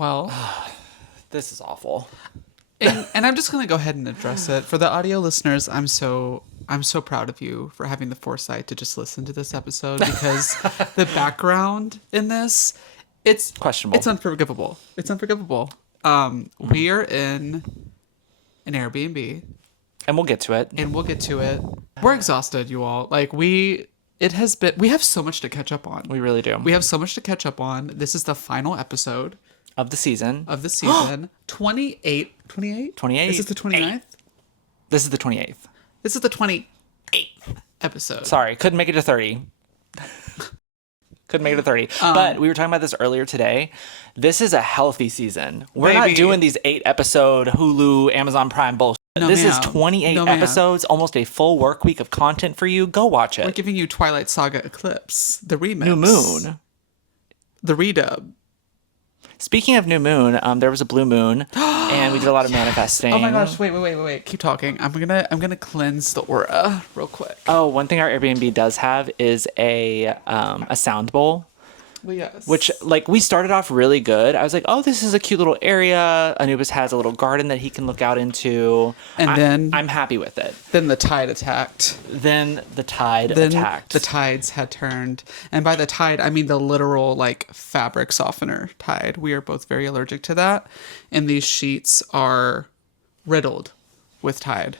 Well, This is awful. and I'm just gonna go ahead and address it for the audio listeners. I'm so proud of you for having the foresight to just listen to this episode because the background in this, it's questionable. It's unforgivable. It's unforgivable. We are in an Airbnb, And we'll get to it. We're exhausted, you all. Like we have so much to catch up on. We really do. We have so much to catch up on. This is the final episode Of the season. 28. 28? 28. Is it the 29th? This is the 28th. This is the 28th episode. Sorry, couldn't make it to 30. Couldn't make it to 30. But we were talking about this earlier today. This is a healthy season. We're not doing these 8-episode Hulu, Amazon Prime bullshit. This is 28 episodes, almost a full work week of content for you. Go watch it. We're giving you Twilight Saga Eclipse, the remix. New Moon. The redub. Speaking of new moon, there was a blue moon, and we did a lot of manifesting. Oh my gosh! Wait! Keep talking. I'm gonna cleanse the aura real quick. Oh, one thing our Airbnb does have is a sound bowl. Well, yes. Which, like, we started off really good. I was like, oh, this is a cute little area. Anubis has a little garden that he can look out into. And then I'm happy with it. Then the tide attacked. Then the tides had turned. And by the tide, I mean the literal, like, fabric softener tide. We are both very allergic to that. And these sheets are riddled with tide.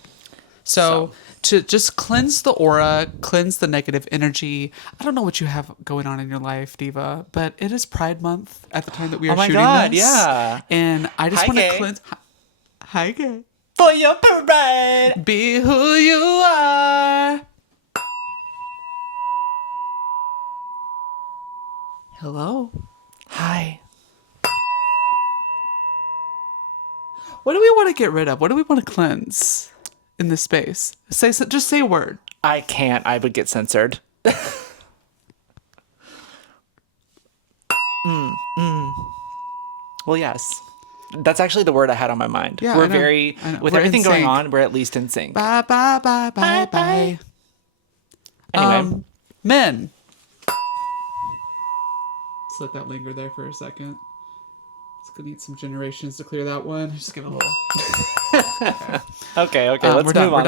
So to just cleanse the aura, cleanse the negative energy. I don't know what you have going on in your life, Diva, but it is Pride Month at the time that we are shooting this. Yeah. And I just want to cleanse. Hi, gay. For your parade. Be who you are. Hello. Hi. What do we want to get rid of? What do we want to cleanse in this space? Just say a word. I can't. I would get censored. Well, yes. That's actually the word I had on my mind. Yeah, we're I know. very, with We're everything in going sync. on, we're at least in sync. Bye, bye, bye, bye, bye. Anyway. Men. Let's let that linger there for a second. It's gonna need some generations to clear that one. Just give it a little. Okay. Let's move on.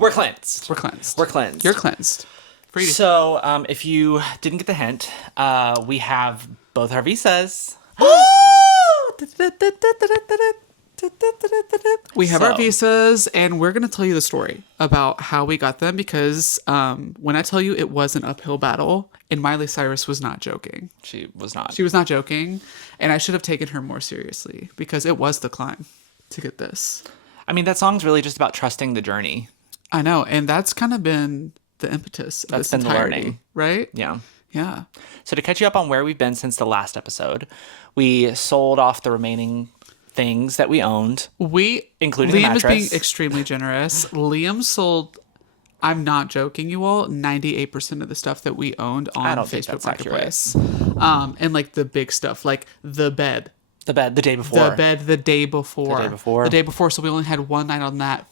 We're cleansed. We're cleansed. We're cleansed. You're cleansed. Free to- So, if you didn't get the hint, we have both our visas. We have our visas, and we're going to tell you the story about how we got them because when I tell you it was an uphill battle, and Miley Cyrus was not joking. She was not. She was not joking, and I should have taken her more seriously because it was the climb to get this. I mean, that song's really just about trusting the journey. I know, and that's kind of been the impetus of this entirety, the learning. Right? Yeah. Yeah. So to catch you up on where we've been since the last episode, we sold off the remaining things that we owned. Including the Liam mattress. is being extremely generous. Liam sold, I'm not joking, you all, 98% of the stuff that we owned on Facebook Marketplace. And like the big stuff, like the bed. The day before. The day before. So we only had one night on that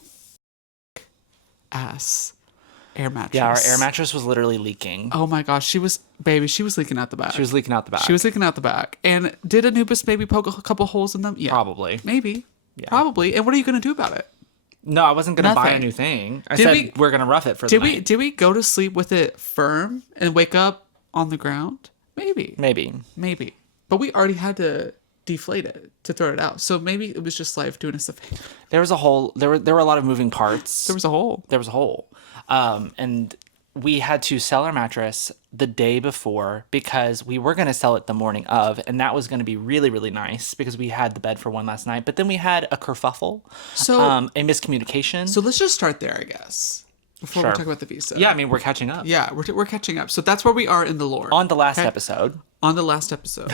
ass air mattress. Yeah, our air mattress was literally leaking. Oh my gosh, she was leaking out the back. She was leaking out the back. And did Anubis maybe poke a couple holes in them? Yeah. Probably. Maybe. Yeah. Probably. And what are you going to do about it? No, I wasn't going to buy a new thing. I said we're going to rough it for the night. Did we go to sleep with it firm and wake up on the ground? Maybe. But we already had to deflate it to throw it out. So maybe it was just life doing us a favor. There was a hole. There were a lot of moving parts. There was a hole. And we had to sell our mattress the day before because we were going to sell it the morning of, and that was going to be really, really nice because we had the bed for one last night. But then we had a kerfuffle, a miscommunication. So let's just start there, I guess, before we talk about the visa. Yeah, I mean, we're catching up. Yeah, we're catching up. So that's where we are in the lore. On the last episode. On the last episode,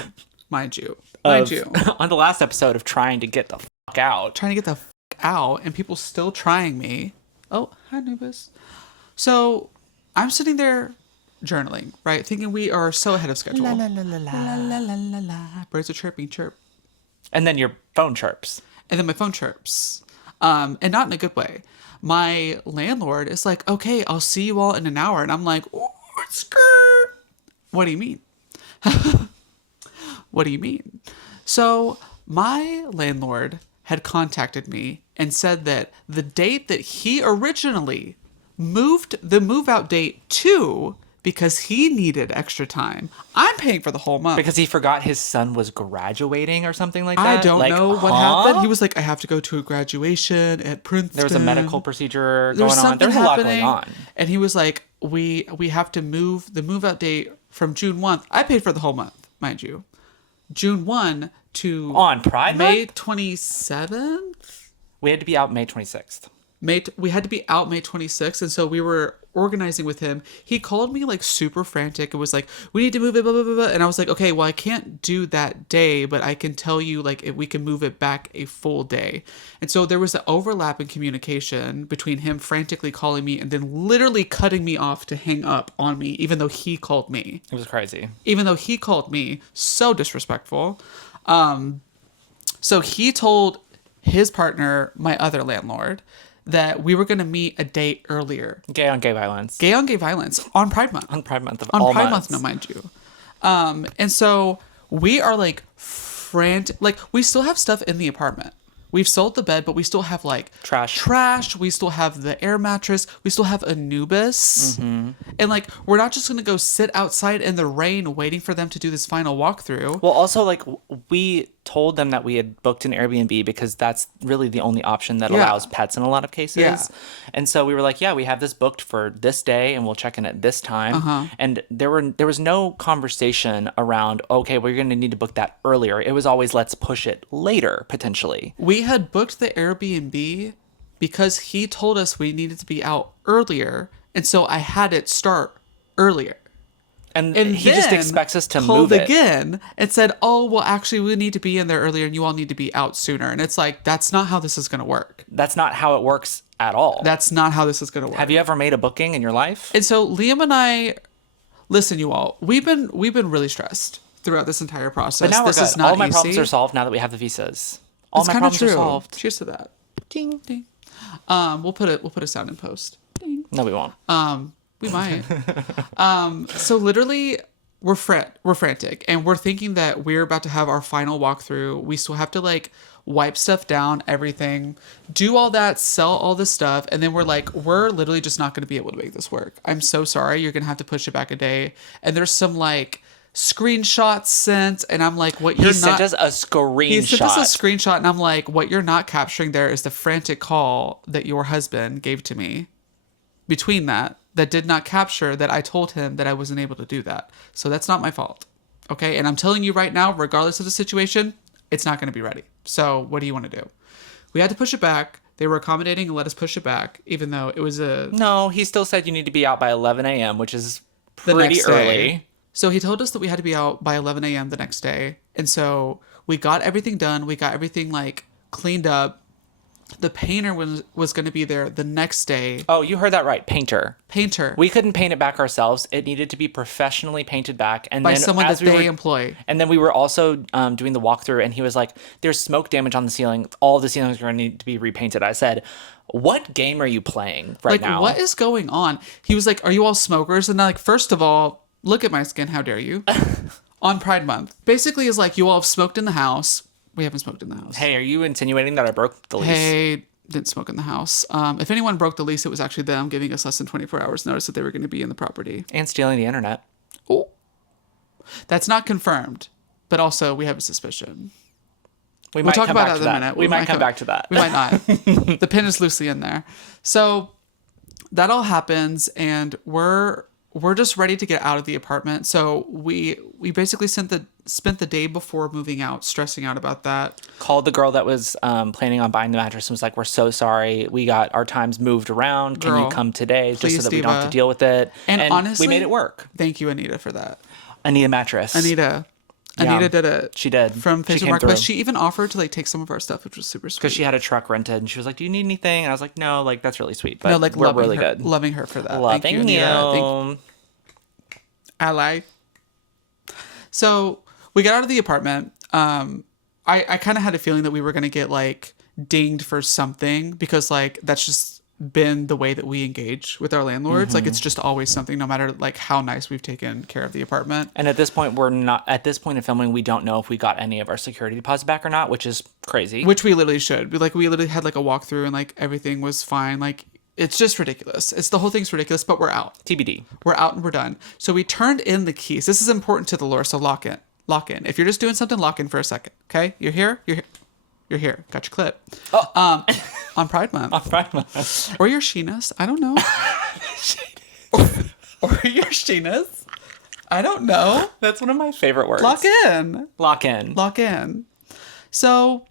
mind you. On the last episode of trying to get the fuck out. Trying to get the fuck out, and people still trying me. Oh, hi, Nubis. So I'm sitting there journaling, right? Thinking we are so ahead of schedule. La la la la la. La la la la. Birds are chirping, chirp. And then your phone chirps. And then my phone chirps. And not in a good way. My landlord is like, okay, I'll see you all in an hour. And I'm like, oh, skirt. What do you mean? What do you mean? So my landlord had contacted me and said that the date that he originally moved the move out date to, because he needed extra time, I'm paying for the whole month. Because he forgot his son was graduating or something like that? I don't Like, know what happened. He was like, I have to go to a graduation at Princeton. There was a medical procedure There's going on. something There's a lot happening. going on. And he was like, we have to move the move out date from June 1. I paid for the whole month, mind you. June 1 to On Pride May Month? 27th. We had to be out May 26th. We had to be out May 26th, and so we were organizing with him. He called me like super frantic and was like, we need to move it, blah, blah, blah, blah. And I was like, okay, well, I can't do that day, but I can tell you like if we can move it back a full day. And so there was an overlap in communication between him frantically calling me and then literally cutting me off to hang up on me, even though he called me. It was crazy. Even though he called me, so disrespectful. So he told his partner, my other landlord, that we were going to meet a day earlier. Gay on gay violence. Gay on gay violence on Pride Month. On Pride Month of on all Pride months. Month, no, mind you. And so we are like frantic. Like we still have stuff in the apartment. We've sold the bed, but we still have like trash. We still have the air mattress. We still have Anubis. Mm-hmm. And like, we're not just going to go sit outside in the rain waiting for them to do this final walkthrough. Well, also, like, we told them that we had booked an Airbnb because that's really the only option that allows pets in a lot of cases. Yeah. And so we were like, yeah, we have this booked for this day and we'll check in at this time. And there was no conversation around, okay, we're going to need to book that earlier. It was always, let's push it later, potentially. We had booked the Airbnb because he told us we needed to be out earlier. And so I had it start earlier. And he just expects us to called move it again and said, oh, well, actually, we need to be in there earlier and you all need to be out sooner. And it's like, that's not how this is going to work. That's not how it works at all. That's not how this is going to work. Have you ever made a booking in your life? And so Liam and I, listen, you all, we've been really stressed throughout this entire process. But now this we're good. is not all my easy. problems are solved now that we have the visas. All That's my problems true. are solved. Cheers to that. Ding. Ding. We'll put a sound in post. Ding. No, we won't. We might. So literally, we're frantic, and we're thinking that we're about to have our final walkthrough. We still have to like wipe stuff down, everything, do all that, sell all this stuff, and then we're like, we're literally just not going to be able to make this work. I'm so sorry. You're going to have to push it back a day. And there's some like screenshots sent, and I'm like, what you're He sent us a screenshot. He sent us a screenshot, and I'm like, what you're not capturing there is the frantic call that your husband gave to me. Between that did not capture that I told him that I wasn't able to do that. So that's not my fault. Okay? And I'm telling you right now, regardless of the situation, it's not going to be ready. So what do you want to do? We had to push it back. They were accommodating and let us push it back, even though it was No, he still said you need to be out by 11 a.m., which is the pretty next early. day. So he told us that we had to be out by 11 a.m. the next day. And so we got everything done. We got everything like cleaned up. The painter was going to be there the next day. Oh, you heard that right. Painter. We couldn't paint it back ourselves. It needed to be professionally painted back. And by then someone that they employ. And then we were also doing the walkthrough, and he was like, there's smoke damage on the ceiling. All the ceilings are going to need to be repainted. I said, what game are you playing right now? What is going on? He was like, are you all smokers? And I'm like, first of all, look at my skin. How dare you? On Pride Month. Basically, is like, you all have smoked in the house. We haven't smoked in the house. Hey, are you insinuating that I broke the lease? Hey, didn't smoke in the house. If anyone broke the lease, it was actually them giving us less than 24 hours notice that they were going to be in the property. And stealing the internet. Oh. That's not confirmed, but also we have a suspicion. We'll talk about that in a minute. We might come back to that. We might not. The pin is loosely in there. So that all happens, and we're just ready to get out of the apartment. So we basically spent the day before moving out, stressing out about that. Called the girl that was planning on buying the mattress and was like, we're so sorry. We got our times moved around. Can you come today just so that we don't have to deal with it? And honestly, we made it work. Thank you, Anita, for that. Anita mattress. Anita did it. She did. From Facebook Marketplace. She even offered to like take some of our stuff, which was super sweet. Because she had a truck rented, and she was like, do you need anything? And I was like, no, like that's really sweet. But no, like we're really good. Loving her for that. Loving Thank you, you. Ally. So we got out of the apartment. I kind of had a feeling that we were going to get like dinged for something, because like that's just been the way that we engage with our landlords. Like, it's just always something, no matter like how nice we've taken care of the apartment. And at this point, at this point of filming, we don't know if we got any of our security deposit back or not, which is crazy. Which we literally should. We literally had like a walkthrough and like everything was fine. Like, it's just ridiculous. The whole thing's ridiculous, but we're out. TBD. We're out and we're done. So we turned in the keys. This is important to the lore, so lock in. Lock in. If you're just doing something, lock in for a second. Okay? You're here? You're here. Got your clip. Oh. On Pride Month. On Pride Month. Or your sheeness. I don't know. or your sheeness. I don't know. That's one of my favorite words. Lock in. Lock in. Lock in. So,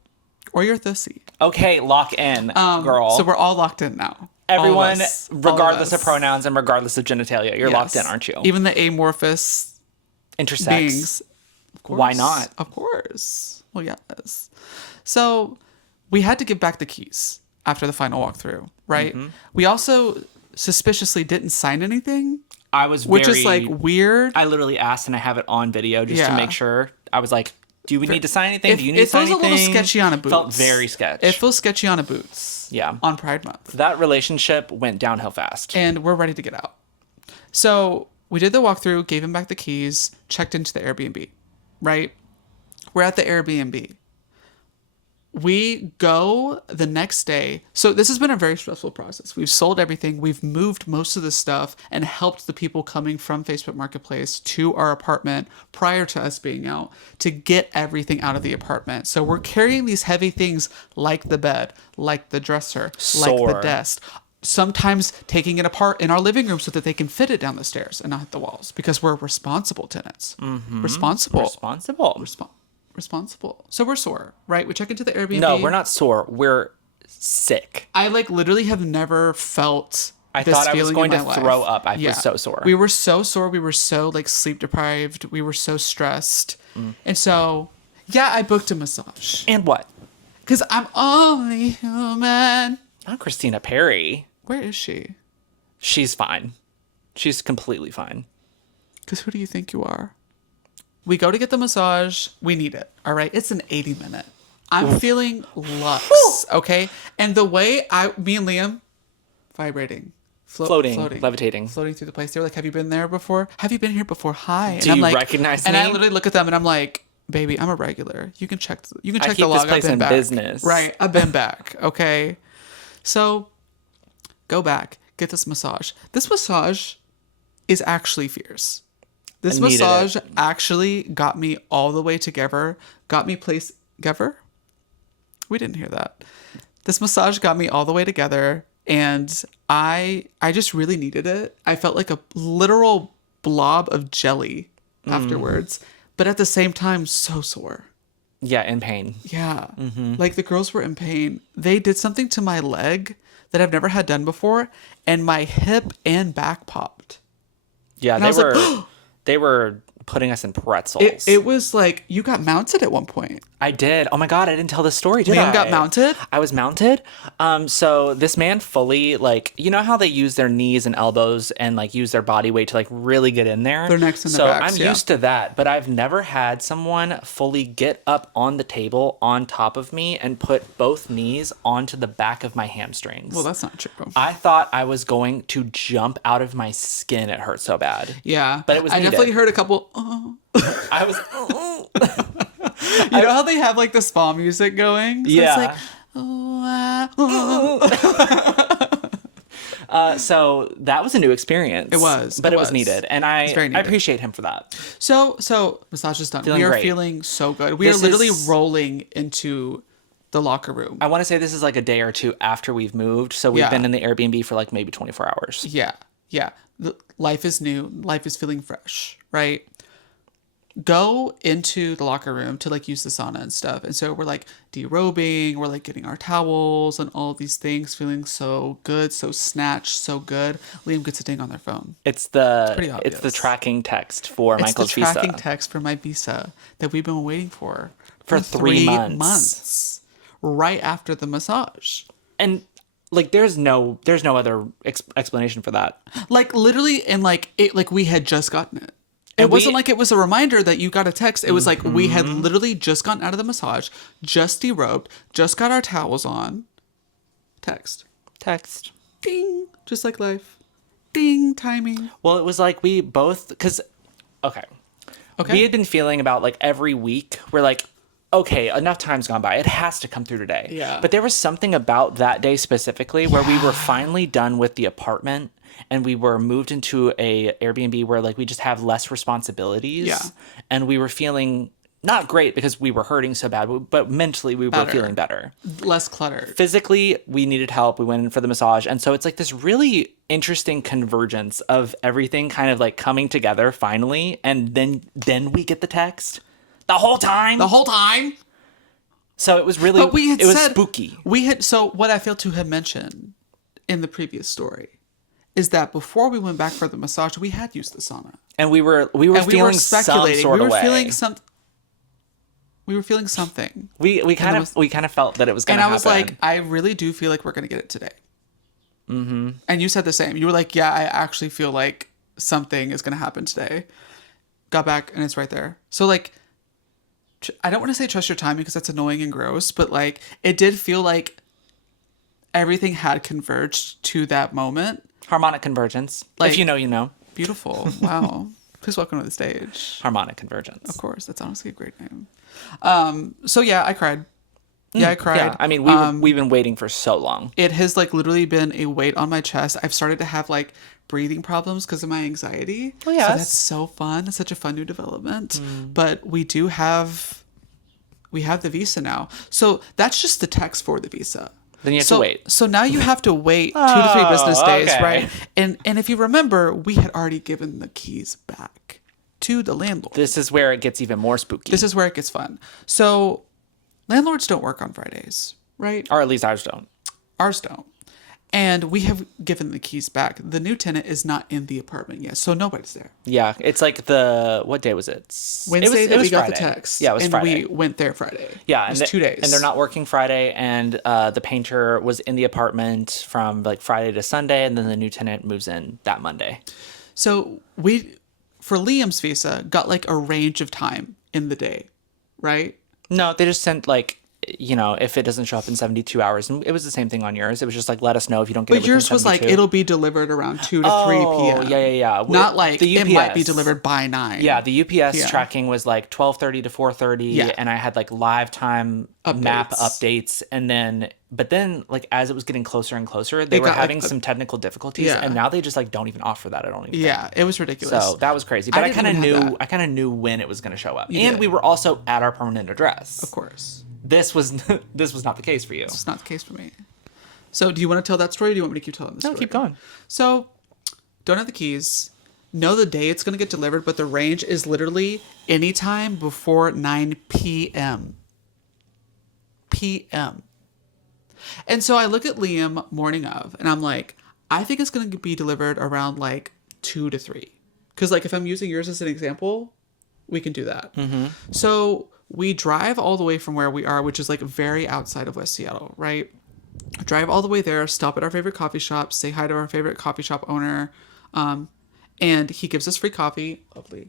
or your thussy. Okay, lock in, girl. So we're all locked in now. Everyone, regardless of pronouns and regardless of genitalia, you're locked in, aren't you? Even the amorphous intersex beings. Of course. Why not? Of course. Well, yes. So we had to give back the keys after the final walkthrough, right? Mm-hmm. We also suspiciously didn't sign anything. Which is like weird. I literally asked, and I have it on video just to make sure. I was like, do we need to sign anything? Do you need to sign anything? It feels a little sketchy on a boots. Felt very sketchy. It feels sketchy on a boots. Yeah. On Pride Month. That relationship went downhill fast. And we're ready to get out. So we did the walkthrough, gave him back the keys, checked into the Airbnb, right? We're at the Airbnb. We go the next day. So this has been a very stressful process. We've sold everything. We've moved most of the stuff and helped the people coming from Facebook Marketplace to our apartment prior to us being out to get everything out of the apartment. So we're carrying these heavy things like the bed, like the dresser, like the desk. Sometimes taking it apart in our living room so that they can fit it down the stairs and not hit the walls because we're responsible tenants. Mm-hmm. Responsible. So we're sore, right? We check into the Airbnb. No, we're not sore. We're sick. I like literally have never felt I thought I was going to throw up. I was so sore. We were so sore. We were so like sleep deprived. We were so stressed. And so, I booked a massage. And what? Because I'm only human. Not Christina Perry. Where is she? She's fine. She's completely fine. Because who do you think you are? We go to get the massage. We need it. All right. It's an 80-minute. I'm feeling luxe. Okay. And the way me and Liam, vibrating, floating, levitating, floating through the place. They were like, "Have you been there before? Have you been here before? Hi." Do you recognize me? And I literally look at them and I'm like, "Baby, I'm a regular. You can check. You can check the log. I've been in back. Business. Right. I've been back. Okay. So, go back. Get this massage. This massage is actually fierce. This massage actually got me all the way together. Got me placed together. We didn't hear that. This massage got me all the way together, and I just really needed it. I felt like a literal blob of jelly afterwards, but at the same time, so sore. Yeah, in pain. Yeah. Mm-hmm. Like the girls were in pain. They did something to my leg that I've never had done before, and my hip and back popped. Yeah, they were putting us in pretzels. It was like you got mounted at one point. I did. Oh my God, I didn't tell this story, did I? Liam got mounted? I was mounted. So this man fully, like, you know how they use their knees and elbows and like use their body weight to like really get in there? Their necks and their backs, I'm used to that, but I've never had someone fully get up on the table on top of me and put both knees onto the back of my hamstrings. Well, that's not true. I thought I was going to jump out of my skin. It hurt so bad. Yeah. But it was needed. I definitely heard a couple, I was... You know how they have like the spa music going? So yeah. It's like, so that was a new experience. It was. But it was needed. And I appreciate him for that. So massage is done. We are feeling so good. We are literally rolling into the locker room. I want to say this is like a day or two after we've moved. So we've been in the Airbnb for like maybe 24 hours. Yeah. Yeah. Life is new. Life is feeling fresh, right? Go into the locker room to like use the sauna and stuff. And so we're like derobing, we're like getting our towels and all these things, feeling so good, so snatched, so good. Liam gets a ding on their phone. It's the tracking text for Michael's visa. It's the tracking text for my visa that we've been waiting for 3 months. Right after the massage. And like there's no other explanation for that. Like literally, and like it, like we had just gotten it. It wasn't like it was a reminder that you got a text. It was like we had literally just gotten out of the massage, just derobed, just got our towels on. Text. Ding. Just like life. Ding. Timing. Well, it was like we both, because, okay. We had been feeling about like every week, we're like, okay, enough time's gone by. It has to come through today. Yeah. But there was something about that day specifically where we were finally done with the apartment and we were moved into a Airbnb where like we just have less responsibilities. Yeah. And we were feeling not great because we were hurting so bad, but mentally we were feeling better. Less cluttered. Physically, we needed help. We went in for the massage. And so it's like this really interesting convergence of everything kind of like coming together finally. And then we get the text. The whole time. So it was really, but we had it was said, spooky. So what I failed to have mentioned in the previous story is that before we went back for the massage, we had used the sauna. And we were feeling speculating. We were feeling something. We kind of felt that it was going to happen. And I was like, I really do feel like we're going to get it today. Mm-hmm. And you said the same. You were like, yeah, I actually feel like something is going to happen today. Got back and it's right there. So like, I don't want to say trust your timing because that's annoying and gross, but like it did feel like everything had converged to that moment. Harmonic convergence. Like, if you know, you know. Beautiful. Wow. Please welcome to the stage. Harmonic convergence. Of course. That's honestly a great name. So yeah, I cried. Yeah, I cried. Yeah, I mean, we've been waiting for so long. It has like literally been a weight on my chest. I've started to have like breathing problems because of my anxiety. Oh, yes. So that's so fun. That's such a fun new development. But we have the visa now. So that's just the text for the visa. Then you have to wait. So now you have to wait 2 to 3 business days, okay. right? And if you remember, we had already given the keys back to the landlord. This is where it gets even more spooky. This is where it gets fun. So landlords don't work on Fridays, right? Or at least ours don't. Ours don't. And we have given the keys back. The new tenant is not in the apartment yet, so nobody's there. Yeah, it's like what day was it? Wednesday it was we got Friday. the text. Yeah, it was Friday. And we went there Friday. Yeah, it was 2 days. And they're not working Friday, and the painter was in the apartment from like Friday to Sunday, and then the new tenant moves in that Monday. So we, for Liam's visa, got like a range of time in the day, right? No, they just sent like, you know, if it doesn't show up in 72 hours. And it was the same thing on yours. It was just like, let us know if you don't get it But within yours was 72. like, it'll be delivered around 2 to 3 p.m. Yeah. Not like the UPS, it might be delivered by 9. Yeah, the UPS tracking was like 12:30 to 4:30. Yeah. And I had like live time map updates. But then like as it was getting closer and closer, they were having some technical difficulties. Yeah. And now they just like don't even offer that, I don't even Yeah, think. It was ridiculous. So that was crazy. But I kind of knew when it was going to show up. And we were also at our permanent address. Of course. This was not the case for you. It's not the case for me. So do you want to tell that story or do you want me to keep telling the story? No, keep going. So don't have the keys. Know the day it's going to get delivered, but the range is literally anytime before 9 p.m. p.m. And so I look at Liam morning of and I'm like, I think it's going to be delivered around like 2 to 3. Because like if I'm using yours as an example, we can do that. Mm-hmm. So we drive all the way from where we are, which is like very outside of West Seattle, right? Drive all the way there, stop at our favorite coffee shop, say hi to our favorite coffee shop owner. And he gives us free coffee. Lovely.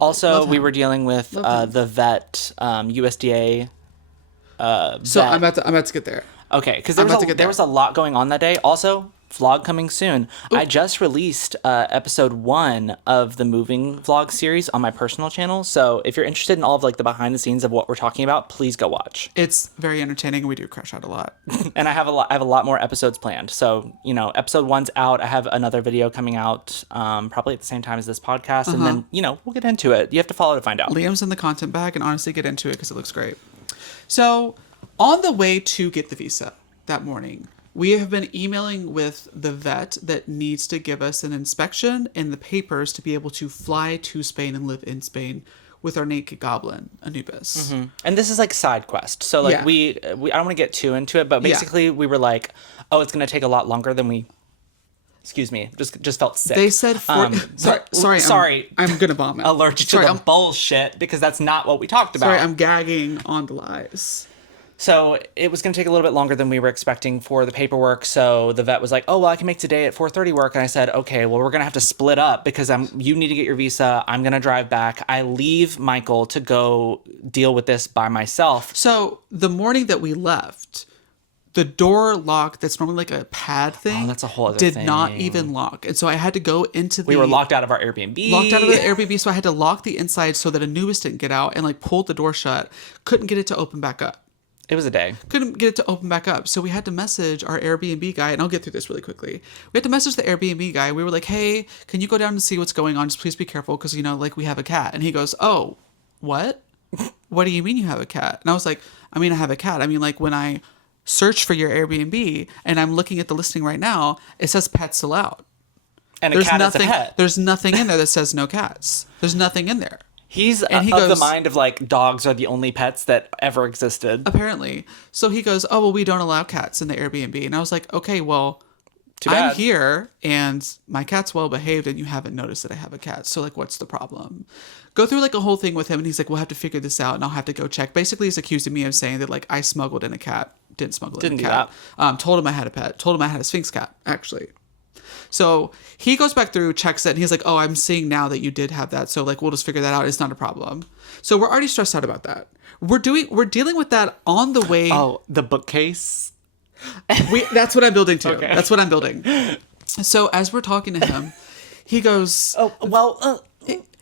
Also, we were dealing with the vet, USDA. So I'm about to get there. Okay, because there was a lot going on that day. Also, vlog coming soon. Ooh. I just released episode 1 of the moving vlog series on my personal channel. So if you're interested in all of like the behind the scenes of what we're talking about, please go watch. It's very entertaining and we do crash out a lot. And I have a lot more episodes planned. So, you know, episode 1's out. I have another video coming out probably at the same time as this podcast. And then, you know, we'll get into it. You have to follow to find out. Liam's in the content bag and honestly get into it because it looks great. So on the way to get the visa that morning, we have been emailing with the vet that needs to give us an inspection and the papers to be able to fly to Spain and live in Spain with our naked goblin, Anubis. Mm-hmm. And this is like side quest. So like we I don't want to get too into it, but basically we were like, oh, it's going to take a lot longer than we... Excuse me, just felt sick. They said... Sorry. I'm going to vomit. Allergic to the bullshit because that's not what we talked about. Sorry, I'm gagging on the lies. So it was going to take a little bit longer than we were expecting for the paperwork. So the vet was like, oh, well, I can make today at 4:30 work. And I said, okay, well, we're going to have to split up because you need to get your visa. I'm going to drive back. I leave Michael to go deal with this by myself. So the morning that we left, The door lock that's normally like a pad thing. Oh, that's a whole other did thing. not even lock. And so I had to go into We were locked out of our Airbnb. Locked out of the Airbnb, so I had to lock the inside so that Anubis didn't get out and like pulled the door shut. Couldn't get it to open back up. It was a day. Couldn't get it to open back up. So we had to message our Airbnb guy, and I'll get through this really quickly. We had to message the Airbnb guy. We were like, hey, can you go down and see what's going on? Just please be careful because, you know, like we have a cat. And he goes, oh, what? What do you mean you have a cat? And I was like, I mean, I have a cat. I mean, like when I search for your Airbnb and I'm looking at the listing right now, it says pets allowed. And a cat is a pet. There's nothing in there that says no cats. There's nothing in there. He goes, the mind of like dogs are the only pets that ever existed. Apparently. So he goes, oh, well, we don't allow cats in the Airbnb. And I was like, okay, well, Too bad. I'm here and my cat's well behaved and you haven't noticed that I have a cat. So like, what's the problem? Go through like a whole thing with him and he's like, we'll have to figure this out and I'll have to go check. Basically, he's accusing me of saying that like I smuggled in a cat. Didn't smuggle in a cat. Told him I had a pet. Told him I had a Sphinx cat, actually. So he goes back through, checks it, and he's like, oh, I'm seeing now that you did have that. So like, we'll just figure that out. It's not a problem. So we're already stressed out about that. We're dealing with that on the way. Oh, the bookcase. That's what I'm building to. Okay. That's what I'm building. So as we're talking to him, he goes, oh, well,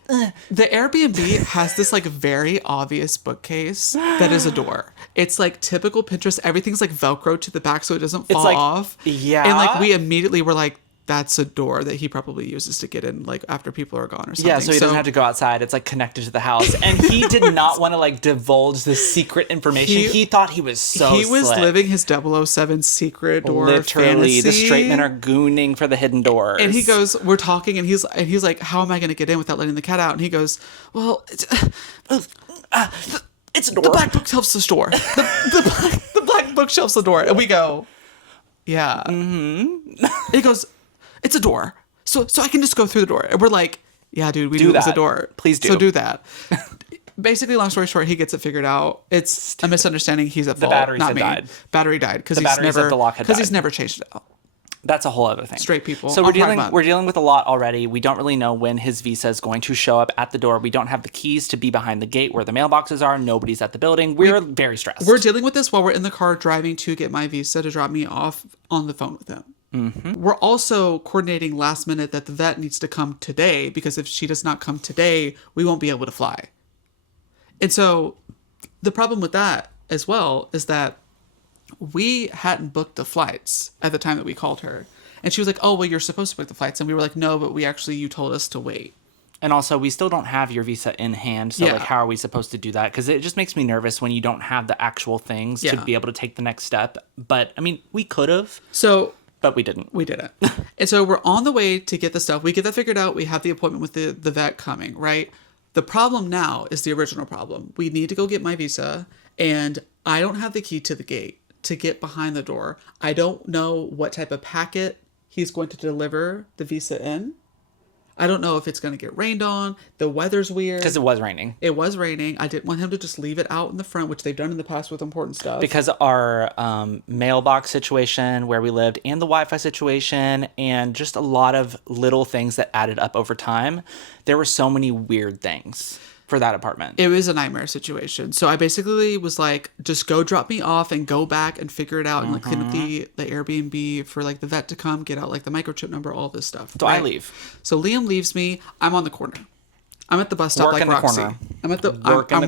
the Airbnb has this like very obvious bookcase that is a door. It's like typical Pinterest. Everything's like Velcro to the back so it doesn't fall off. Yeah. And like we immediately were like, that's a door that he probably uses to get in like after people are gone or something. Yeah, so he doesn't have to go outside. It's like connected to the house. And he did not want to like divulge the secret information. He thought he was He was slick. living his 007 secret door Literally, fantasy. the straight men are gooning for the hidden doors. And he goes, we're talking, and he's like, how am I going to get in without letting the cat out? And he goes, well, it's it's a door. The black bookshelf's the door. The black bookshelf's the door. And we go, yeah. Mm-hmm. He goes, it's a door. So I can just go through the door. And we're like, yeah, dude, we knew it was a door. Please do. So do that. Basically, long story short, he gets it figured out. It's a misunderstanding. He's at fault. The batteries not had me. died. Battery died because he's never changed it out. That's a whole other thing. Straight people. So we're dealing with a lot already. We don't really know when his visa is going to show up at the door. We don't have the keys to be behind the gate where the mailboxes are. Nobody's at the building. We're very stressed. We're dealing with this while we're in the car driving to get my visa to drop me off on the phone with him. Mm-hmm. We're also coordinating last minute that the vet needs to come today because if she does not come today, we won't be able to fly. And so the problem with that as well is that we hadn't booked the flights at the time that we called her. And she was like, oh, well, you're supposed to book the flights. And we were like, no, but you told us to wait. And also, we still don't have your visa in hand. So, like, how are we supposed to do that? Because it just makes me nervous when you don't have the actual things to be able to take the next step. But, I mean, we could have. But we didn't. We didn't. And so we're on the way to get the stuff. We get that figured out. We have the appointment with the vet coming, right? The problem now is the original problem. We need to go get my visa. And I don't have the key to the gate to get behind the door. I don't know what type of packet he's going to deliver the visa in. I don't know if it's going to get rained on. The weather's weird. Because it was raining. It was raining. I didn't want him to just leave it out in the front, which they've done in the past with important stuff. Because our mailbox situation where we lived and the Wi-Fi situation and just a lot of little things that added up over time, there were so many weird things for that apartment. It was a nightmare situation. So I basically was like, just go drop me off and go back and figure it out and like clean up the Airbnb for like the vet to come, get out like the microchip number, all this stuff. So right? I leave. So Liam leaves me. I'm on the corner. I'm at the bus stop like Roxy. I'm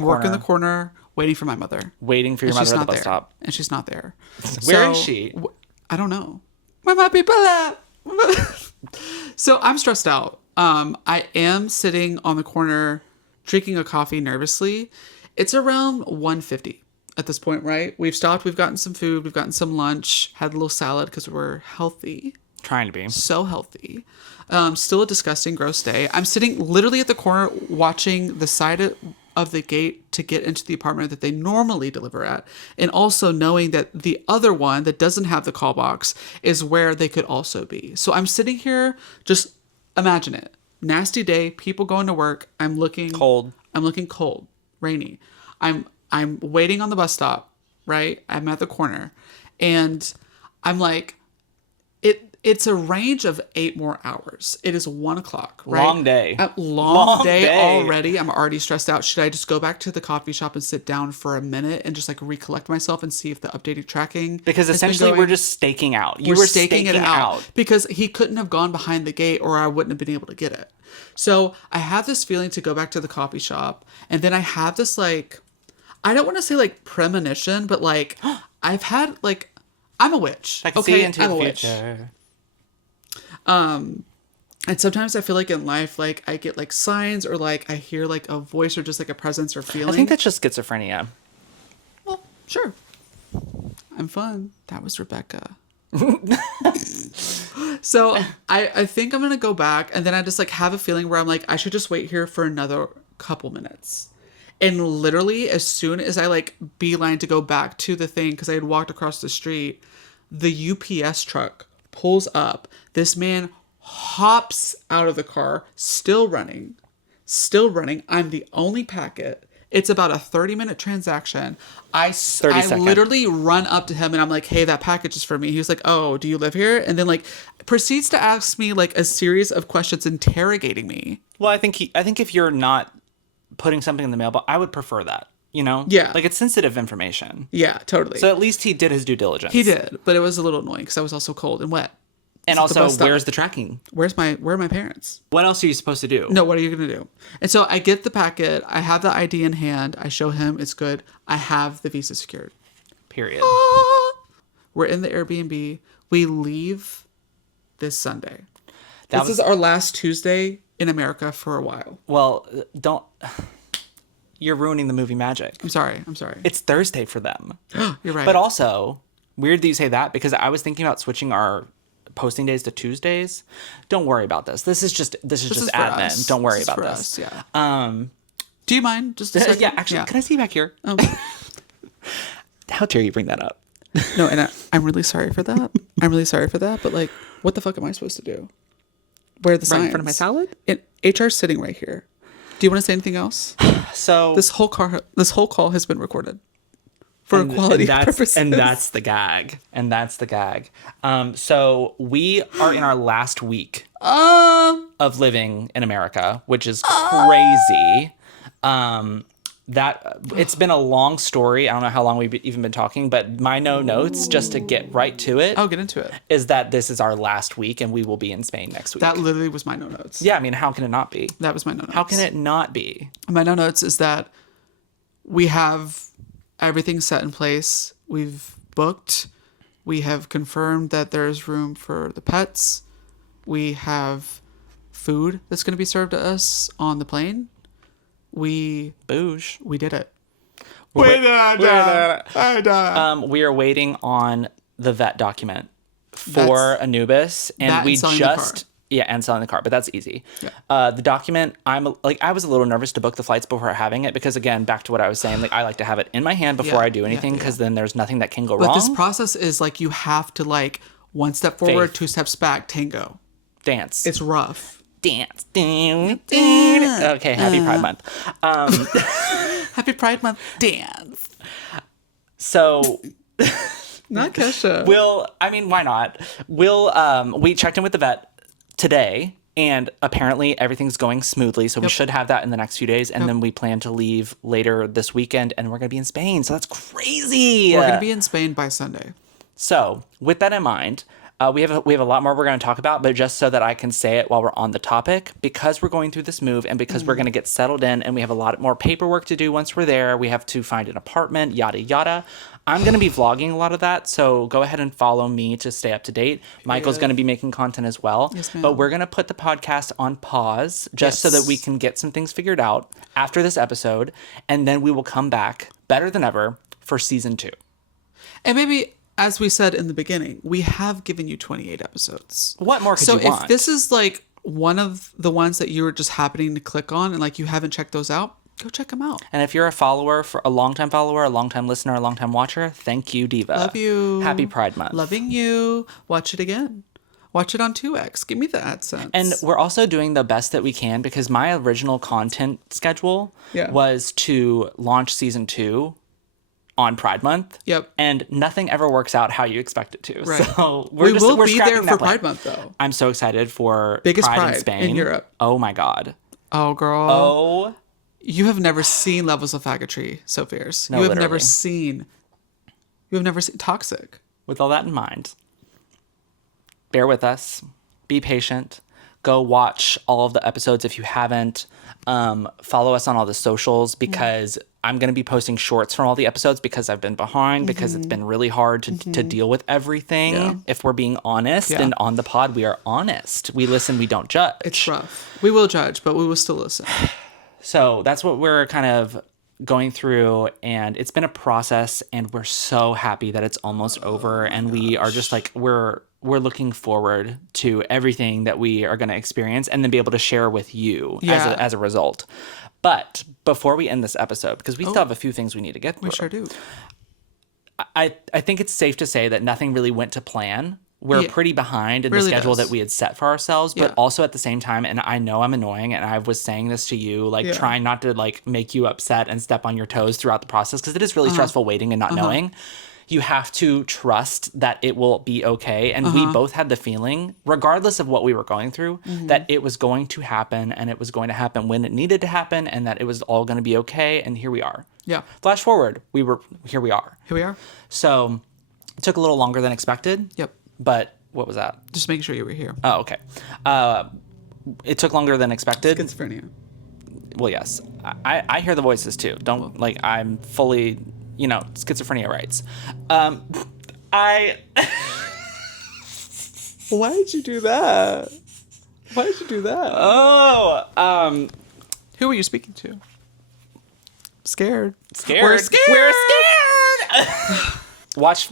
working the corner waiting for my mother. Waiting for your mother at the bus stop. And she's not there. Where is she? I don't know. Where my people at? So I'm stressed out. I am sitting on the corner drinking a coffee nervously. It's around 1:50 at this point, right? We've stopped. We've gotten some food. We've gotten some lunch. Had a little salad because we're healthy. Trying to be. So healthy. Still a disgusting, gross day. I'm sitting literally at the corner watching the side of the gate to get into the apartment that they normally deliver at. And also knowing that the other one that doesn't have the call box is where they could also be. So I'm sitting here, just imagine it. Nasty day, people going to work. I'm looking cold, rainy. I'm waiting on the bus stop, right? I'm at the corner and I'm like, It's a range of 8 more hours. It is 1:00, right? Long day. Long day already. I'm already stressed out. Should I just go back to the coffee shop and sit down for a minute and just like recollect myself and see if the updated tracking Because has been essentially going? we're just staking out. You We're were staking it out because he couldn't have gone behind the gate or I wouldn't have been able to get it. So I have this feeling to go back to the coffee shop, and then I have this like, I don't want to say like premonition, but like I've had like, I'm a witch. I can see into I'm the a witch. future. And sometimes I feel like in life, like I get like signs or like I hear like a voice or just like a presence or feeling. I think that's just schizophrenia. Well, sure. I'm fun. That was Rebecca. So I think I'm going to go back, and then I just like have a feeling where I'm like, I should just wait here for another couple minutes. And literally as soon as I like beeline to go back to the thing, because I had walked across the street, the UPS truck pulls up. This man hops out of the car, still running. I'm the only packet. It's about a 30-minute transaction. I literally run up to him and I'm like, hey, that package is for me. He was like, oh, do you live here? And then like proceeds to ask me like a series of questions, interrogating me. Well, I think if you're not putting something in the mailbox, I would prefer that. You know? Yeah. Like, it's sensitive information. Yeah, totally. So at least he did his due diligence. He did, but it was a little annoying because I was also cold and wet. And also, where's the tracking? Where are my parents? What else are you supposed to do? No, what are you going to do? And so I get the packet. I have the ID in hand. I show him it's good. I have the visa secured. Period. We're in the Airbnb. We leave this Sunday. This is our last Tuesday in America for a while. Well, don't... You're ruining the movie magic. I'm sorry. It's Thursday for them. You're right. But also, weird that you say that, because I was thinking about switching our posting days to Tuesdays. Don't worry about this. This is just admin. Us. Don't worry about this. this. Yeah. Do you mind just a second? Yeah, actually, can I see you back here? How dare you bring that up? No, and I'm really sorry for that. But like, what the fuck am I supposed to do? Where are the signs? Right in front of my salad? HR's sitting right here. Do you want to say anything else? So this whole call has been recorded for quality purposes. And that's the gag. So we are in our last week of living in America, which is crazy. That it's been a long story. I don't know how long we've even been talking, but my notes, just to get right to it. I'll get into it. Is that this is our last week and we will be in Spain next week. That literally was my notes. Yeah, I mean, how can it not be? That was my notes. How can it not be? My notes is that we have everything set in place. We've booked. We have confirmed that there's room for the pets. We have food that's going to be served to us on the plane. We did it. We are waiting on the vet document for Anubis, and we just and selling the car, but that's easy. Yeah. The document, I was a little nervous to book the flights before having it because, again, back to what I was saying, like I like to have it in my hand before I do anything because then there's nothing that can go wrong. But this process is like you have to like one step forward, 2 steps back, tango, dance. It's rough. Dance. Okay, happy Pride Month. Happy Pride Month dance. So not Kesha. Why not? We checked in with the vet today, and apparently everything's going smoothly, so we should have that in the next few days, and then we plan to leave later this weekend, and we're going to be in Spain, so that's crazy. We're going to be in Spain by Sunday. So, with that in mind, we have a lot more we're going to talk about, but just so that I can say it while we're on the topic, because we're going through this move and because we're going to get settled in and we have a lot more paperwork to do once we're there, we have to find an apartment, yada, yada. I'm going to be vlogging a lot of that, so go ahead and follow me to stay up to date. Michael's going to be making content as well. Yes, ma'am. But we're going to put the podcast on pause just so that we can get some things figured out after this episode, and then we will come back better than ever for season 2. And maybe, as we said in the beginning, we have given you 28 episodes. What more could you want? So if this is like one of the ones that you were just happening to click on and like you haven't checked those out, go check them out. And if you're a longtime follower, a longtime listener, a longtime watcher, thank you, Diva. Love you. Happy Pride Month. Loving you. Watch it again. Watch it on 2X. Give me the AdSense. And we're also doing the best that we can because my original content schedule was to launch season 2 on Pride Month. Yep. And nothing ever works out how you expect it to. Right. So we will be scrapping there that for plan. Pride Month, though. I'm so excited for Biggest Pride in Pride Spain. in Europe. Oh my God. Oh, girl. Oh. You have never seen levels of faggotry so fierce. No, you have literally. never seen. You have never seen toxic. With all that in mind, bear with us. Be patient. Go watch all of the episodes if you haven't. Follow us on all the socials because I'm going to be posting shorts from all the episodes because I've been behind because it's been really hard to deal with everything. Yeah. If we're being honest, Yeah. and on the pod, we are honest. We listen, we don't judge. It's rough. We will judge, but we will still listen. So that's what we're kind of going through, and it's been a process, and we're so happy that it's almost over, and we are just like we're looking forward to everything that we are going to experience and then be able to share with you as a result. But before we end this episode, because we still have a few things we need to get through. We sure do. I think it's safe to say that nothing really went to plan. We're pretty behind in the schedule that we had set for ourselves, but also at the same time, and I know I'm annoying, and I was saying this to you, like trying not to like make you upset and step on your toes throughout the process, because it is really stressful waiting and not knowing. You have to trust that it will be okay. And we both had the feeling, regardless of what we were going through, that it was going to happen, and it was going to happen when it needed to happen, and that it was all going to be okay. And here we are. Yeah. Flash forward, here we are. Here we are. So it took a little longer than expected. Yep. But what was that? Just making sure you were here. Oh, okay. It took longer than expected. Schizophrenia. Well, yes. I hear the voices too. Don't, like, I'm fully, schizophrenia rights. Why did you do that? Why did you do that? Oh, Who were you speaking to? Scared. We're scared. Watch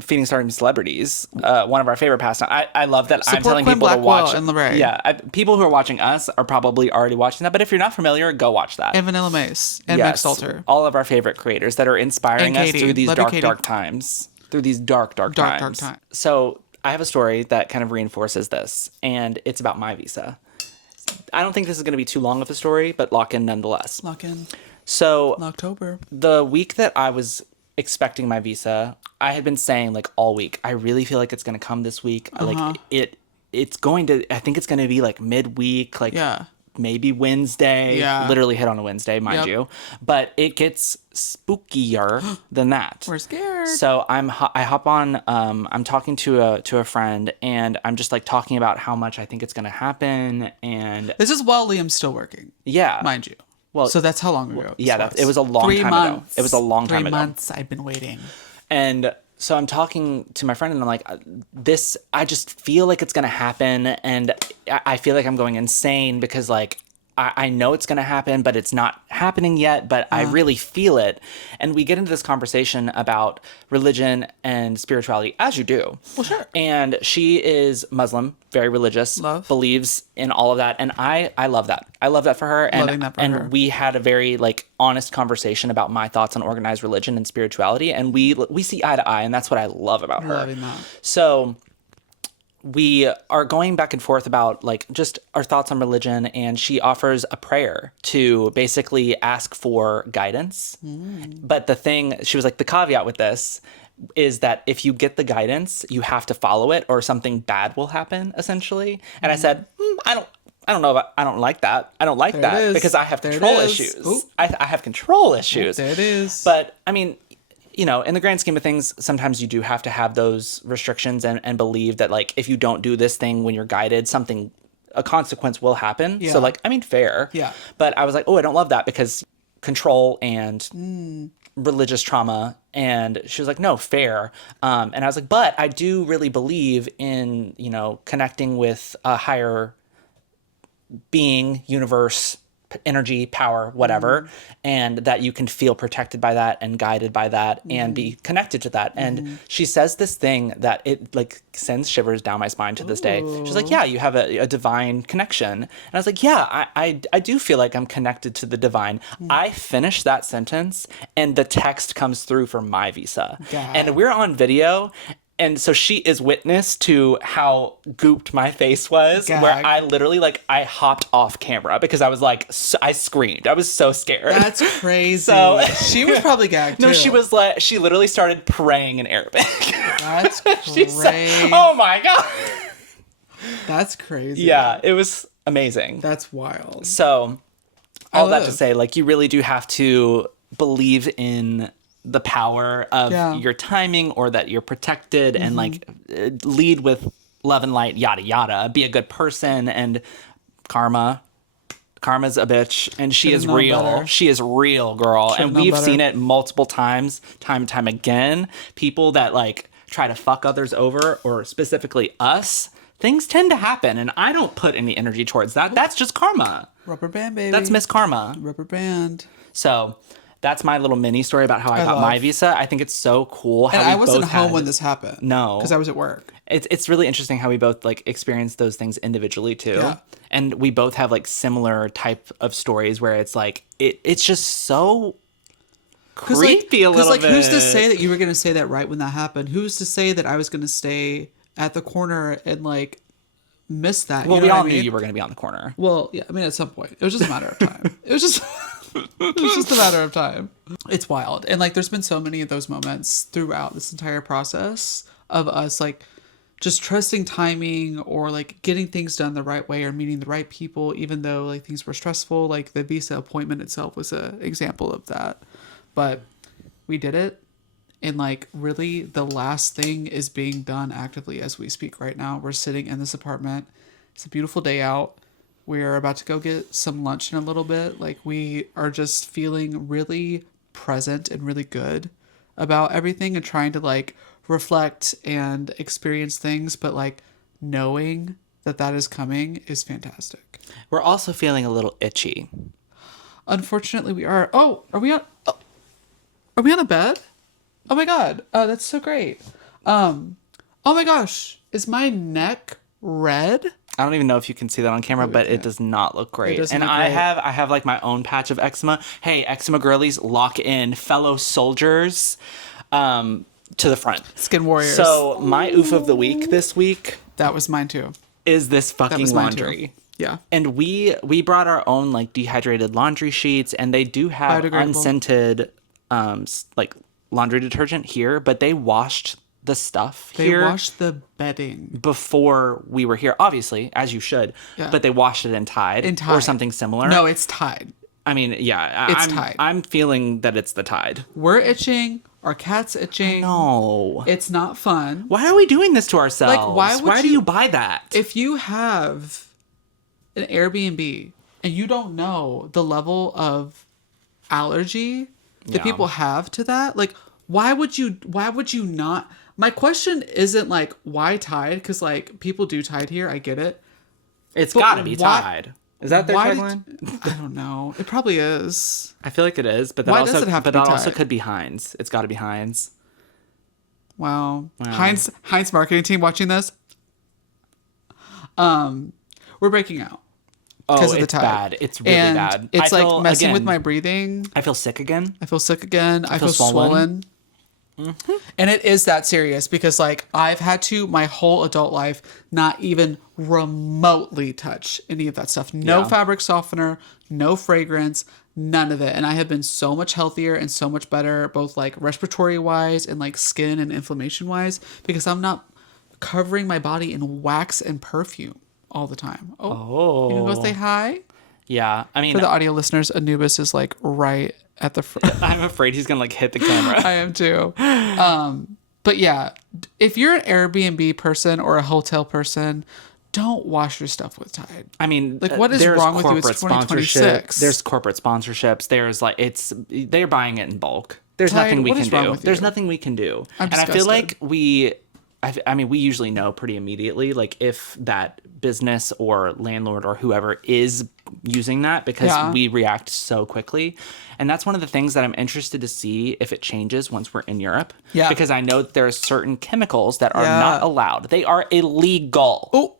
Feeding Starving Celebrities, one of our favorite pastimes. I love that. Support I'm telling Quinn people Blackwell to watch. and Lorraine. Yeah, people who are watching us are probably already watching that. But if you're not familiar, go watch that. And Vanilla Mace. And Yes, Max Salter. all of our favorite creators that are inspiring And us Katie. through these Love you, dark, Katie. dark times. Through these dark times. So I have a story that kind of reinforces this, and it's about my visa. I don't think this is going to be too long of a story, but lock in nonetheless. Lock in. So October. the week that I was expecting my visa, I had been saying like all week, I really feel like it's going to come this week. Like it's going to, I think it's going to be like midweek, like maybe Wednesday. Yeah. Literally hit on a Wednesday, mind you. But it gets spookier than that. We're scared. So I hop on, I'm talking to a friend, and I'm just like talking about how much I think it's going to happen. And This is while Liam's still working. yeah. Mind you. Well, So that's how long ago. it was a long 3 time months. ago. It was a long time 3 ago. months I've been waiting. And so I'm talking to my friend, and I'm like, I just feel like it's going to happen. And I feel like I'm going insane because like, I know it's going to happen, but it's not happening yet, but I really feel it. And we get into this conversation about religion and spirituality, as you do. Well, sure. And she is Muslim, very religious, believes in all of that. And I love that. I love that for her. Loving that for her. We had a very like honest conversation about my thoughts on organized religion and spirituality. And we see eye to eye, and that's what I love about her. Loving that. So we are going back and forth about like just our thoughts on religion, and she offers a prayer to basically ask for guidance. But the thing, she was like, the caveat with this is that if you get the guidance, you have to follow it or something bad will happen, essentially. And I said, I don't know about, I don't like that. I don't like There that it is. because I have There it control is. issues. Oop. I have control issues. There it is. But I mean, in the grand scheme of things, sometimes you do have to have those restrictions and believe that like, if you don't do this thing when you're guided, a consequence will happen. Yeah. So like, I mean, fair. Yeah. But I was like, oh, I don't love that because control and religious trauma. And she was like, no, fair. And I was like, but I do really believe in, connecting with a higher being, universe, energy, power, whatever, and that you can feel protected by that and guided by that and be connected to that. And she says this thing that it like sends shivers down my spine to this day. She's like, yeah, you have a divine connection. And I was like, yeah, I do feel like I'm connected to the divine. I finished that sentence and the text comes through for my visa. God. And we're on video. And so she is witness to how gooped my face was, Gag. where I literally, like, I hopped off camera because I was like, I screamed. I was so scared. That's crazy. So she was probably gagged too. no, she was like, she literally started praying in Arabic. That's She crazy. said, oh my God. That's crazy. Yeah, it was amazing. That's wild. So, all that to love. say, like, you really do have to believe in the power of your timing, or that you're protected, and like lead with love and light, yada yada. Be a good person, and karma's a bitch, and she is known real. better. She is real, girl. Should've And known we've better. seen it multiple times, time and time again. People that like try to fuck others over, or specifically us, things tend to happen, and I don't put any energy towards that. That's just karma. Rubber band, baby. That's Miss Karma. Rubber band. So that's my little mini story about how I got my visa. I think it's so cool. How And we I wasn't both home had- when this happened. No. Because I was at work. It's really interesting how we both like experienced those things individually too. Yeah. And we both have like similar type of stories where it's like it's just so creepy a little bit. Because who's to say that you were going to say that right when that happened? Who's to say that I was going to stay at the corner and like miss that? Well, you know we what all I mean? knew you were going to be on the corner. Well, yeah, I mean, at some point. It was just a matter of time. It was just a matter of time. It's wild. And like there's been so many of those moments throughout this entire process of us like just trusting timing, or like getting things done the right way, or meeting the right people, even though like things were stressful. Like the visa appointment itself was an example of that. But we did it. And like really the last thing is being done actively as we speak right now. We're sitting in this apartment. It's a beautiful day out. We're about to go get some lunch in a little bit. Like we are just feeling really present and really good about everything, and trying to like reflect and experience things, but like knowing that that is coming is fantastic. We're also feeling a little itchy. Unfortunately, we are. Oh, are we on? Oh, are we on a bed? Oh my god! Oh, that's so great. Oh my gosh! Is my neck red? I don't even know if you can see that on camera, but it does not look great. doesn't And look I great. have like my own patch of eczema. Hey, eczema girlies, lock in, fellow soldiers, to the front. Skin warriors. So my oof of the week this week that was mine too. is this That fucking was mine too. laundry. Yeah. And we brought our own like dehydrated laundry sheets, and they do have Biodegradable. unscented like laundry detergent here, but they washed the stuff They here washed the bedding. before we were here, obviously, as you should. Yeah. But they washed it in Tide, In or Tide. something similar. No, it's Tide. I mean, yeah, It's I'm, Tide. I'm feeling that it's the Tide. We're itching. Our cat's itching. No. It's not fun. Why are we doing this to ourselves? Like, why would do you- you buy that? If you have an Airbnb and you don't know the level of allergy that people have to that, like why would you not? My question isn't like why Tide, because like people do Tide here, I get it. It's but gotta be why- Tide. Is that their Why tagline? I don't know. It probably is. I feel like it is, but that Why also does it have to but be that also Tide? could be Heinz. It's got to be Heinz. Wow. Heinz marketing team watching this. We're breaking out. Oh, Because of the it's Tide. bad. It's really And bad. It's I like feel, messing with again, my breathing. I feel sick again. I feel sick again. I feel swollen. swollen. And it is that serious because like I've had to my whole adult life not even remotely touch any of that stuff. No Yeah. fabric softener, no fragrance, none of it. And I have been so much healthier and so much better, both like respiratory wise and like skin and inflammation wise, because I'm not covering my body in wax and perfume all the time. Oh. You gonna go say hi? Yeah, I mean, For the audio listeners, Anubis is like right at the front. I'm afraid he's gonna like hit the camera. I am too. But yeah, if you're an Airbnb person or a hotel person, don't wash your stuff with Tide. I mean, Like, what is there's wrong with you? It's corporate sponsorship. 2026. There's corporate sponsorships. There's like they're buying it in bulk. There's Tide, nothing we what can is wrong do. with There's you? nothing we can do. I'm and I feel disgusted. like I mean, we usually know pretty immediately, like if that business or landlord or whoever is using that, because Yeah. we react so quickly. And that's one of the things that I'm interested to see if it changes once we're in Europe. Yeah. Because I know that there are certain chemicals that are Yeah. not allowed. They are illegal. Oh,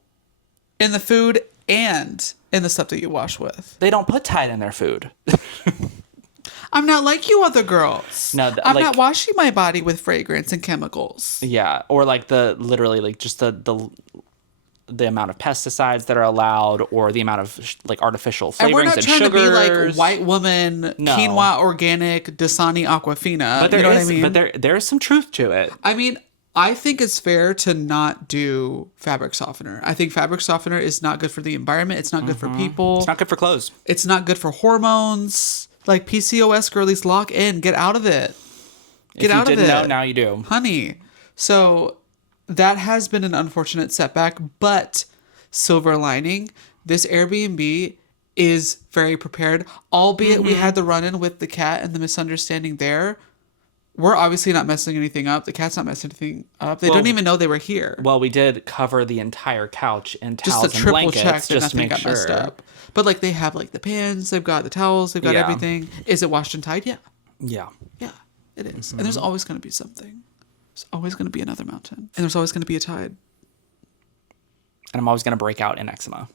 in the food and in the stuff that you wash with. They don't put Tide in their food. I'm not like you other girls. No, I'm not washing my body with fragrance and chemicals. Yeah, or like literally like just the amount of pesticides that are allowed, or the amount of like artificial flavorings And we're not and trying sugars. to be like white woman, quinoa organic, Dasani Aquafina. But there you know what I mean? But there's some truth to it. I mean, I think it's fair to not do fabric softener. I think fabric softener is not good for the environment. It's not good for people. It's not good for clothes. It's not good for hormones. Like PCOS girlies, lock in. Get out of it. Get out of it. If you didn't know, now you do. Honey. So that has been an unfortunate setback, but silver lining, this Airbnb is very prepared. Albeit we had the run-in with the cat and the misunderstanding there. We're obviously not messing anything up. The cat's not messing anything up. They don't even know they were here. Well, we did cover the entire couch in towels Just a and triple blankets check that just to nothing make got messed sure. up. But like they have like the pans, they've got the towels, they've got Yeah. everything. Is it washed and tied? Yeah. Yeah. Yeah, it is. And there's always going to be something. There's always going to be another mountain. And there's always going to be a tide. And I'm always going to break out in eczema.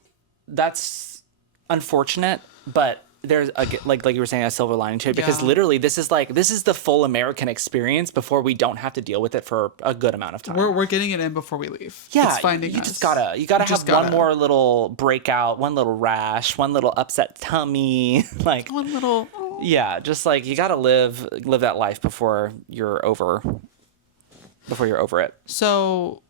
That's unfortunate, but there's like you were saying, a silver lining to it, because literally this is the full American experience before we don't have to deal with it for a good amount of time. We're getting it in before we leave. Yeah, it's finding you us. just gotta have one more little breakout, one little rash, one little upset tummy, like one little. Yeah, just like you gotta live that life before you're over it. So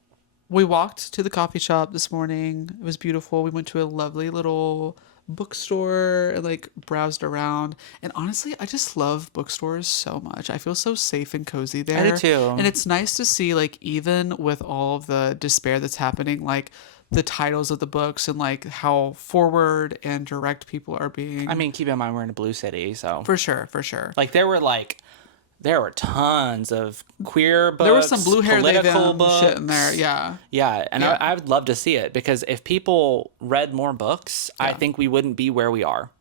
we walked to the coffee shop this morning. It was beautiful. We went to a lovely little bookstore and like browsed around. And honestly, I just love bookstores so much. I feel so safe and cozy there. I do too. And it's nice to see, like, even with all of the despair that's happening, like the titles of the books and like how forward and direct people are being. I mean, keep in mind we're in a blue city, so For sure. like there were tons of queer books. There was some blue hair political books shit in there. Yeah. Yeah, and Yeah. I would love to see it, because if people read more books, I think we wouldn't be where we are.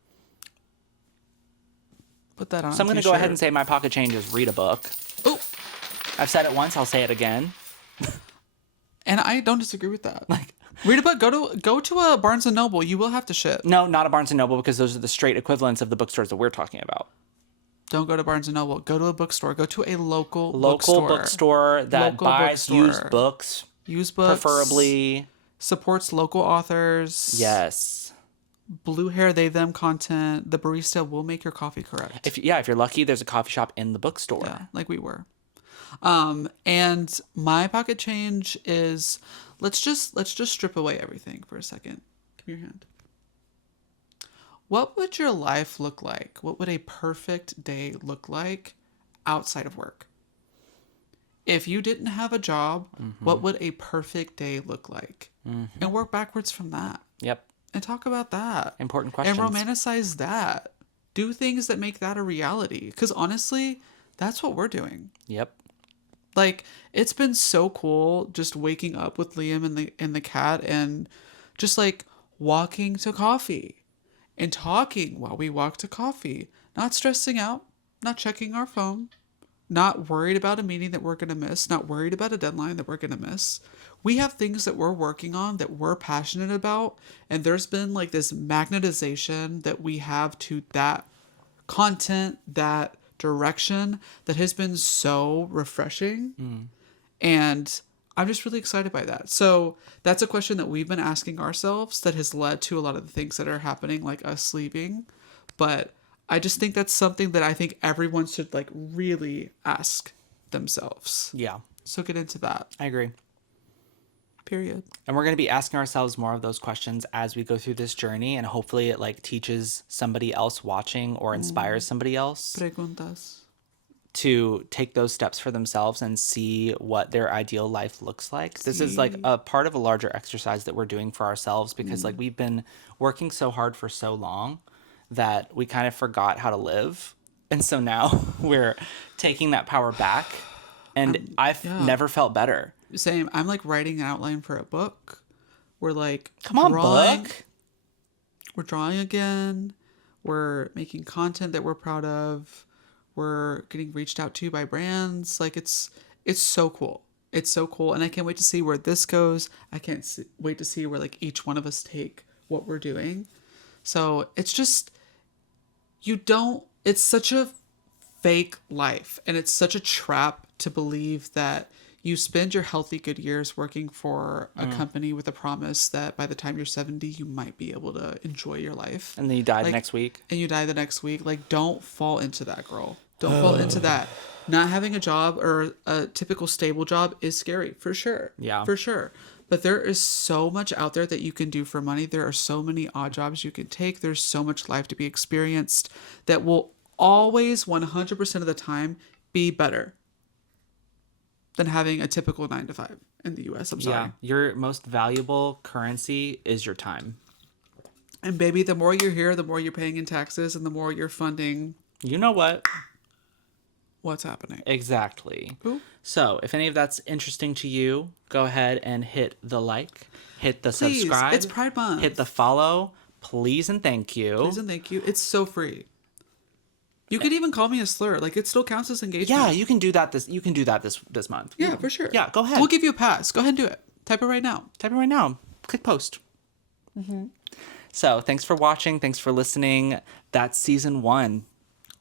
Put that on. So I'm going to go ahead and say my pocket change is read a book. Oh. I've said it once, I'll say it again. And I don't disagree with that. Like, read a book. Go to a Barnes and Noble. You will have to shit. No, not a Barnes and Noble, because those are the straight equivalents of the bookstores that we're talking about. Don't go to Barnes and Noble. Go to a bookstore. Go to a local bookstore that Local buys bookstore. used books, Use books. preferably. Supports local authors. Yes. Blue hair, they, them content. The barista will make your coffee correct. If you're lucky, there's a coffee shop in the bookstore. Yeah, like we were. And my pocket change is, let's just strip away everything for a second. Give me your hand. What would your life look like? What would a perfect day look like outside of work? If you didn't have a job, what would a perfect day look like? And work backwards from that. Yep. And talk about that. Important questions. And romanticize that. Do things that make that a reality. Because honestly, that's what we're doing. Yep. Like, it's been so cool just waking up with Liam and the cat and just like walking to coffee and talking while we walk to coffee. Not stressing out, not checking our phone, not worried about a meeting that we're going to miss, not worried about a deadline that we're going to miss. We have things that we're working on that we're passionate about, and there's been like this magnetization that we have to that content, that direction, that has been so refreshing. And I'm just really excited by that. So that's a question that we've been asking ourselves that has led to a lot of the things that are happening, like us leaving. But I just think that's something that I think everyone should like really ask themselves. Yeah. So get into that. I agree. Period. And we're going to be asking ourselves more of those questions as we go through this journey, and hopefully it like teaches somebody else watching or inspires somebody else Preguntas. to take those steps for themselves and see what their ideal life looks like. This is like a part of a larger exercise that we're doing for ourselves, because like we've been working so hard for so long that we kind of forgot how to live. And so now we're taking that power back, and I've never felt better. Same. I'm like writing an outline for a book. We're like, Come on, drawing. book. We're drawing again. We're making content that we're proud of. We're getting reached out to by brands. Like it's so cool. It's so cool. And I can't wait to see where this goes. I can't wait to see where like each one of us take what we're doing. So it's just, it's such a fake life. And it's such a trap to believe that you spend your healthy, good years working for a company with a promise that by the time you're 70, you might be able to enjoy your life. And then you die the next week. And you die the next week. Like, don't fall into that, girl. Don't fall into that. Not having a job or a typical stable job is scary, for sure. Yeah. For sure. But there is so much out there that you can do for money. There are so many odd jobs you can take. There's so much life to be experienced that will always, 100% of the time, be better than having a typical 9-to-5 in the US. I'm sorry. Yeah. Your most valuable currency is your time. And baby, the more you're here, the more you're paying in taxes and the more you're funding. You know what? What's happening? Exactly. Ooh. So, if any of that's interesting to you, go ahead and hit the like, hit the Please, subscribe. it's Pride Month. Hit the follow. Please and thank you. Please and thank you. It's so free. You could even call me a slur. Like, it still counts as engagement. Yeah, you can do that this month. Yeah, for sure. Yeah, go ahead. We'll give you a pass. Go ahead and do it. Type it right now. Type it right now. Click post. Mm-hmm. So, thanks for watching. Thanks for listening. That's season 1.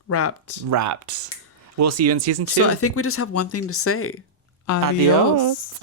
Wrapped. We'll see you in season 2. So I think we just have one thing to say. Adios.